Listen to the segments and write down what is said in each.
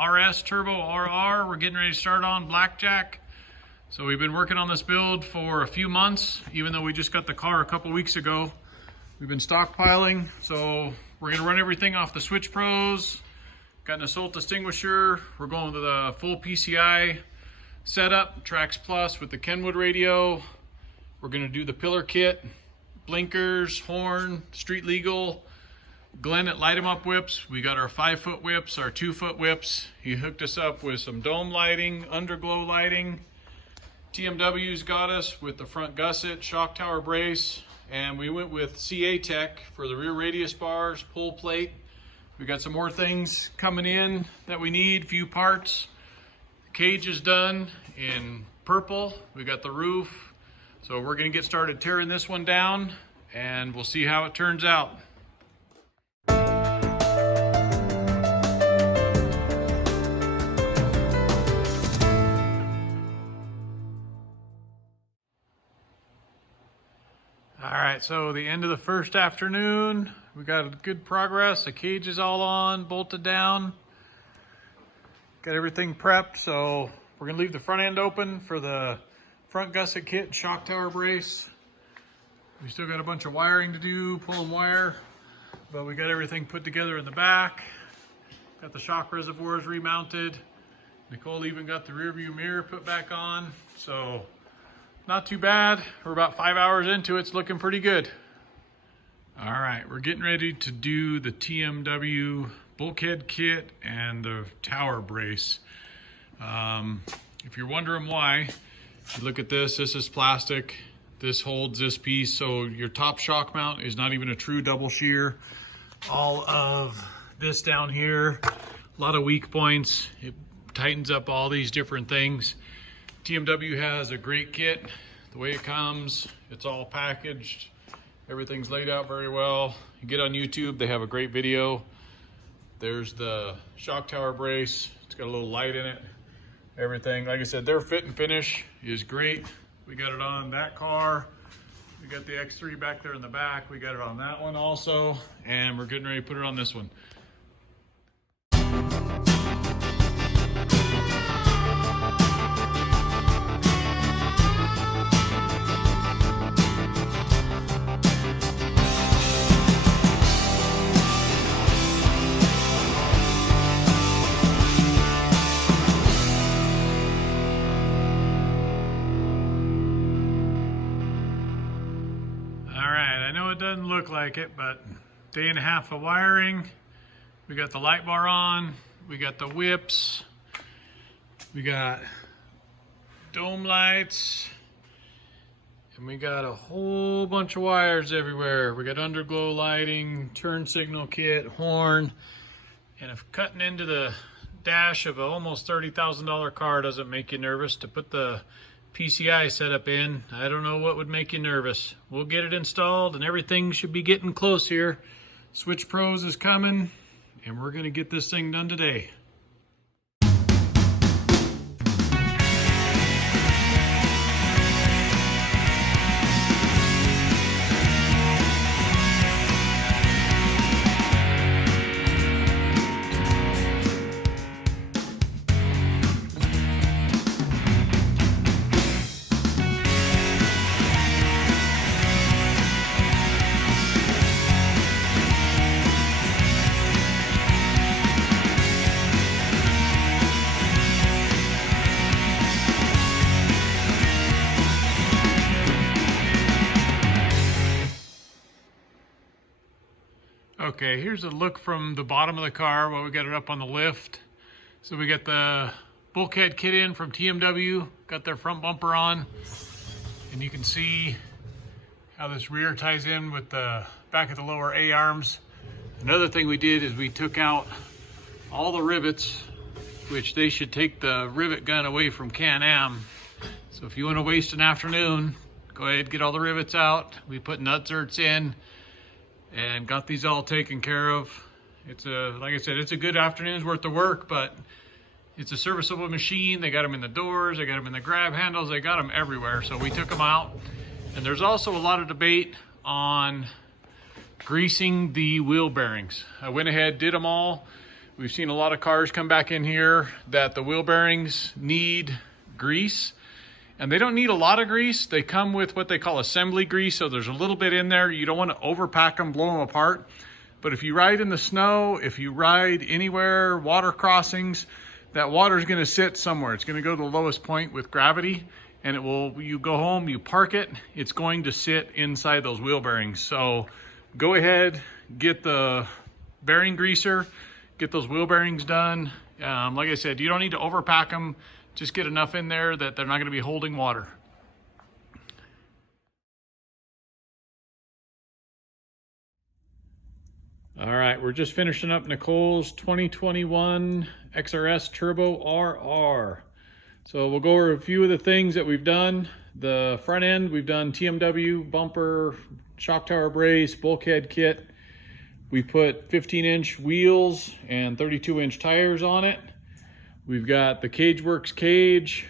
RS Turbo RR. We're getting ready to start on Blackjack. So we've been working on this build for a few months, even though we just got the car a couple weeks ago. We've been stockpiling, so we're gonna run everything off the Switch Pros. Got an assault extinguisher. We're going with a full PCI setup, Trax Plus with the Kenwood radio. We're gonna do the pillar kit, blinkers, horn, street legal, Glenn at Light 'em Up whips. We got our 5-foot whips, our 2-foot whips. He hooked us up with some dome lighting, underglow lighting. TMW's got us with the front gusset, shock tower brace, and we went with CA Tech for the rear radius bars, pull plate. We got some more things coming in that we need, few parts. The cage is done in purple. We got the roof. So we're gonna get started tearing this one down and we'll see how it turns out. All right, so the end of the first afternoon, we got good progress. The cage is all on, bolted down. Got everything prepped, so we're gonna leave the front end open for the front gusset kit and shock tower brace. We still got a bunch of wiring to do, pulling wire, but we got everything put together in the back. Got the shock reservoirs remounted. Nicole even got the rear view mirror put back on, so not too bad. We're about 5 hours into it. It's looking pretty good. All right, we're getting ready to do the TMW bulkhead kit and the tower brace. If you're wondering why, you look at this. This is plastic. This holds this piece, so your top shock mount is not even a true double shear. All of this down here, a lot of weak points. It tightens up all these different things. TMW has a great kit. The way it comes, it's all packaged. Everything's laid out very well. You get on YouTube, they have a great video. There's the shock tower brace. It's got a little light in it. Everything, like I said, their fit and finish is great. We got it on that car. We got the X3 back there in the back. We got it on that one also. And we're getting ready to put it on this one. Doesn't look like it, but day and a half of wiring. We got the light bar on, we got the whips, we got dome lights, and we got a whole bunch of wires everywhere. We got underglow lighting, turn signal kit, horn, and if cutting into the dash of an almost $30,000 car doesn't make you nervous to put the PCI setup in, I don't know what would make you nervous. We'll get it installed and everything should be getting close here. Switch Pros is coming and we're gonna get this thing done today. Okay, here's a look from the bottom of the car while we got it up on the lift. So we got the bulkhead kit in from TMW, got their front bumper on, and you can see how this rear ties in with the back of the lower A-arms. Another thing we did is we took out all the rivets, which they should take the rivet gun away from Can-Am. So if you want to waste an afternoon, go ahead, get all the rivets out. We put nut-zerts in and got these all taken care of. It's like I said, it's a good afternoon's worth of work, but it's a serviceable machine. They got them in the doors, they got them in the grab handles, they got them everywhere. So we took them out. And there's also a lot of debate on greasing the wheel bearings. I went ahead, did them all. We've seen a lot of cars come back in here that the wheel bearings need grease, and they don't need a lot of grease. They come with what they call assembly grease, so there's a little bit in there. You don't want to overpack them, blow them apart. But if you ride in the snow, if you ride anywhere, water crossings, that water is going to sit somewhere. It's going to go to the lowest point with gravity, and it will, you go home, you park it, it's going to sit inside those wheel bearings. So go ahead, get the bearing greaser, get those wheel bearings done. Like I said, you don't need to overpack them. Just get enough in there that they're not going to be holding water. All right, we're just finishing up Nicole's 2021 XRS Turbo RR. So we'll go over a few of the things that we've done. The front end, we've done TMW, bumper, shock tower brace, bulkhead kit. We put 15-inch wheels and 32-inch tires on it. We've got the CageWorks cage.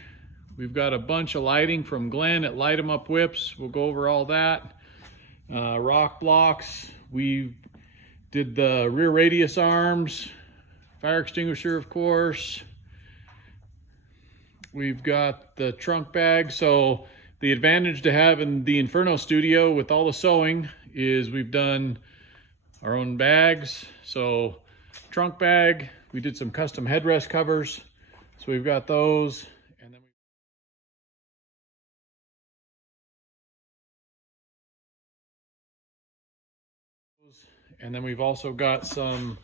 We've got a bunch of lighting from Glenn at Light 'em Up Whips. We'll go over all that. Rock blocks. We did the rear radius arms, fire extinguisher, of course. We've got the trunk bag. So the advantage to having the Inferno studio with all the sewing is we've done our own bags. So trunk bag, we did some custom headrest covers. So we've got those. And then we've also got some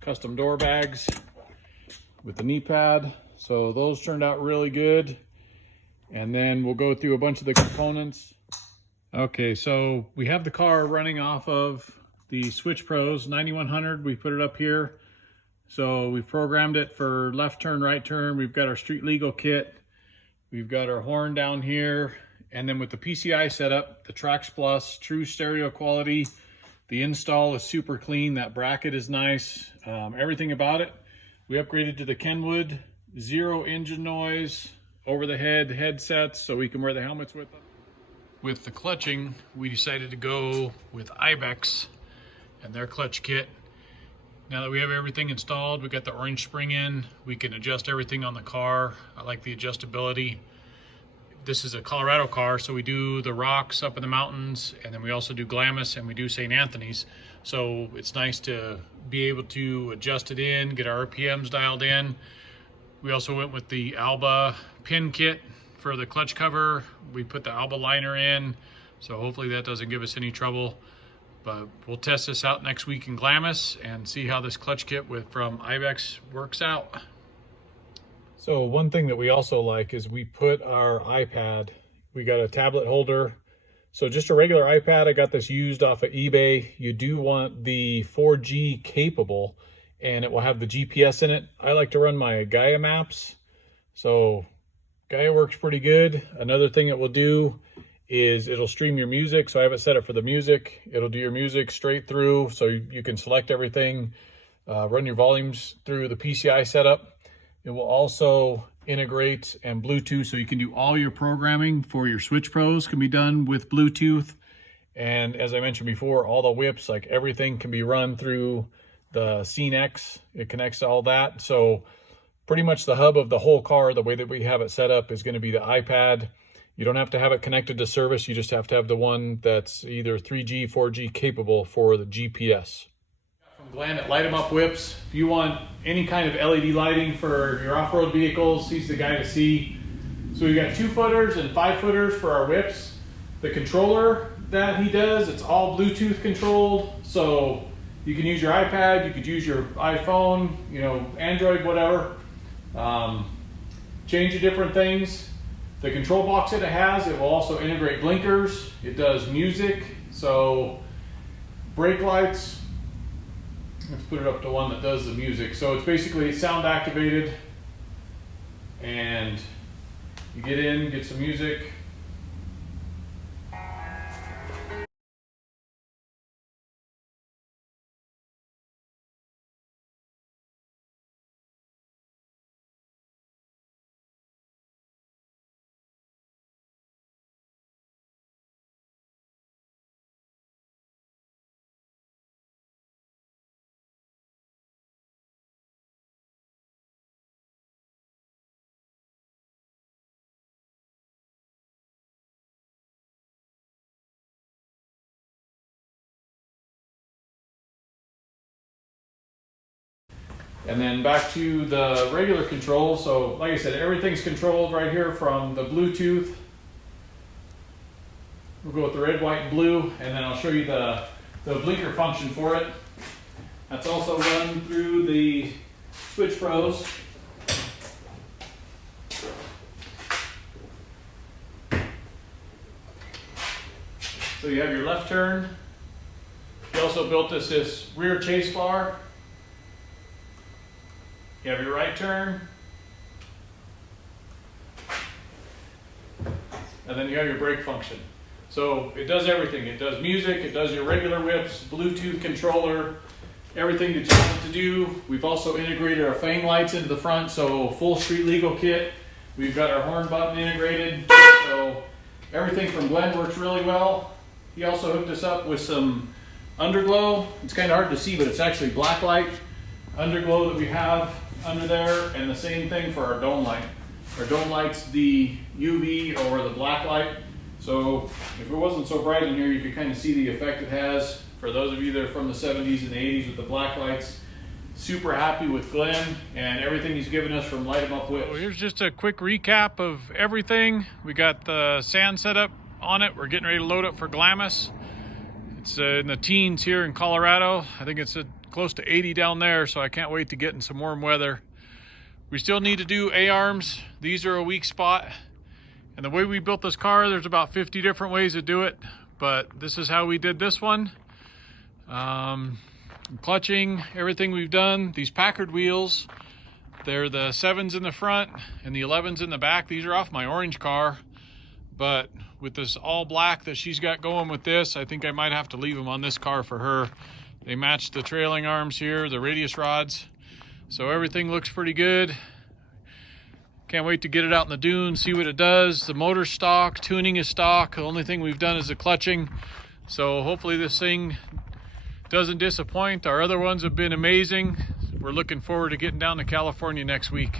custom door bags with the knee pad. So those turned out really good. And then we'll go through a bunch of the components. Okay, so we have the car running off of the Switch Pros 9100. We put it up here. So we've programmed it for left turn, right turn. We've got our street legal kit. We've got our horn down here. And then with the PCI setup, the Trax Plus, true stereo quality. The install is super clean. That bracket is nice. Everything about it. We upgraded to the Kenwood, 0 engine noise, over the head headsets, so we can wear the helmets with them. With the clutching, we decided to go with Ibex and their clutch kit. Now that we have everything installed, we got the orange spring in. We can adjust everything on the car. I like the adjustability. This is a Colorado car, so we do the rocks up in the mountains, and then we also do Glamis and we do St. Anthony's. So it's nice to be able to adjust it in, get our RPMs dialed in. We also went with the Alba pin kit for the clutch cover. We put the Alba liner in, so hopefully that doesn't give us any trouble. But we'll test this out next week in Glamis and see how this clutch kit from Ibex works out. So one thing that we also like is we put our iPad, we got a tablet holder. So just a regular iPad, I got this used off of eBay. You do want the 4G capable, and it will have the GPS in it. I like to run my Gaia maps. So Gaia works pretty good. Another thing it will do is it'll stream your music. So I have it set up for the music. It'll do your music straight through. So you can select everything, run your volumes through the PCI setup. It will also integrate and Bluetooth, so you can do all your programming for your Switch Pros can be done with Bluetooth. And as I mentioned before, all the whips, like everything can be run through the Scene X. It connects to all that. So pretty much the hub of the whole car, the way that we have it set up, is going to be the iPad. You don't have to have it connected to service. You just have to have the one that's either 3G, 4G capable for the GPS. From Glenn at Light 'em Up Whips. If you want any kind of LED lighting for your off-road vehicles, he's the guy to see. So we've got 2-footers and 5-footers for our whips. The controller that he does, it's all Bluetooth controlled. So you can use your iPad, you could use your iPhone, Android, whatever. Change the different things. The control box that it has, it will also integrate blinkers. It does music, so brake lights. Let's put it up to one that does the music. So it's basically sound activated, and you get in, get some music. And then back to the regular controls. So like I said, everything's controlled right here from the Bluetooth. We'll go with the red, white, and blue, and then I'll show you the blinker function for it. That's also run through the Switch Pros. So you have your left turn. You also built this rear chase bar. You have your right turn. And then you have your brake function. So it does everything. It does music, it does your regular whips, Bluetooth controller, everything that you want to do. We've also integrated our fang lights into the front, so full street legal kit. We've got our horn button integrated. So everything from Glenn works really well. He also hooked us up with some underglow. It's kind of hard to see, but it's actually Blacklight Underglow that we have under there, and the same thing for our dome light. Our dome light's the UV or the blacklight. So if it wasn't so bright in here, you could kind of see the effect it has. For those of you that are from the 70s and the 80s with the black lights, super happy with Glenn and everything he's given us from Light 'em Up Whips. So here's just a quick recap of everything. We got the sand set up on it. We're getting ready to load up for Glamis. It's in the teens here in Colorado. I think it's close to 80 down there, so I can't wait to get in some warm weather. We still need to do A-arms. These are a weak spot. And the way we built this car, there's about 50 different ways to do it, but this is how we did this one. Clutching, everything we've done. These Packard wheels, they're the 7s in the front and the 11s in the back. These are off my orange car, but with this all black that she's got going with this, I think I might have to leave them on this car for her. They match the trailing arms here, the radius rods. So everything looks pretty good. Can't wait to get it out in the dune, see what it does. The motor's stock, tuning is stock. The only thing we've done is the clutching. So hopefully this thing doesn't disappoint. Our other ones have been amazing. We're looking forward to getting down to California next week.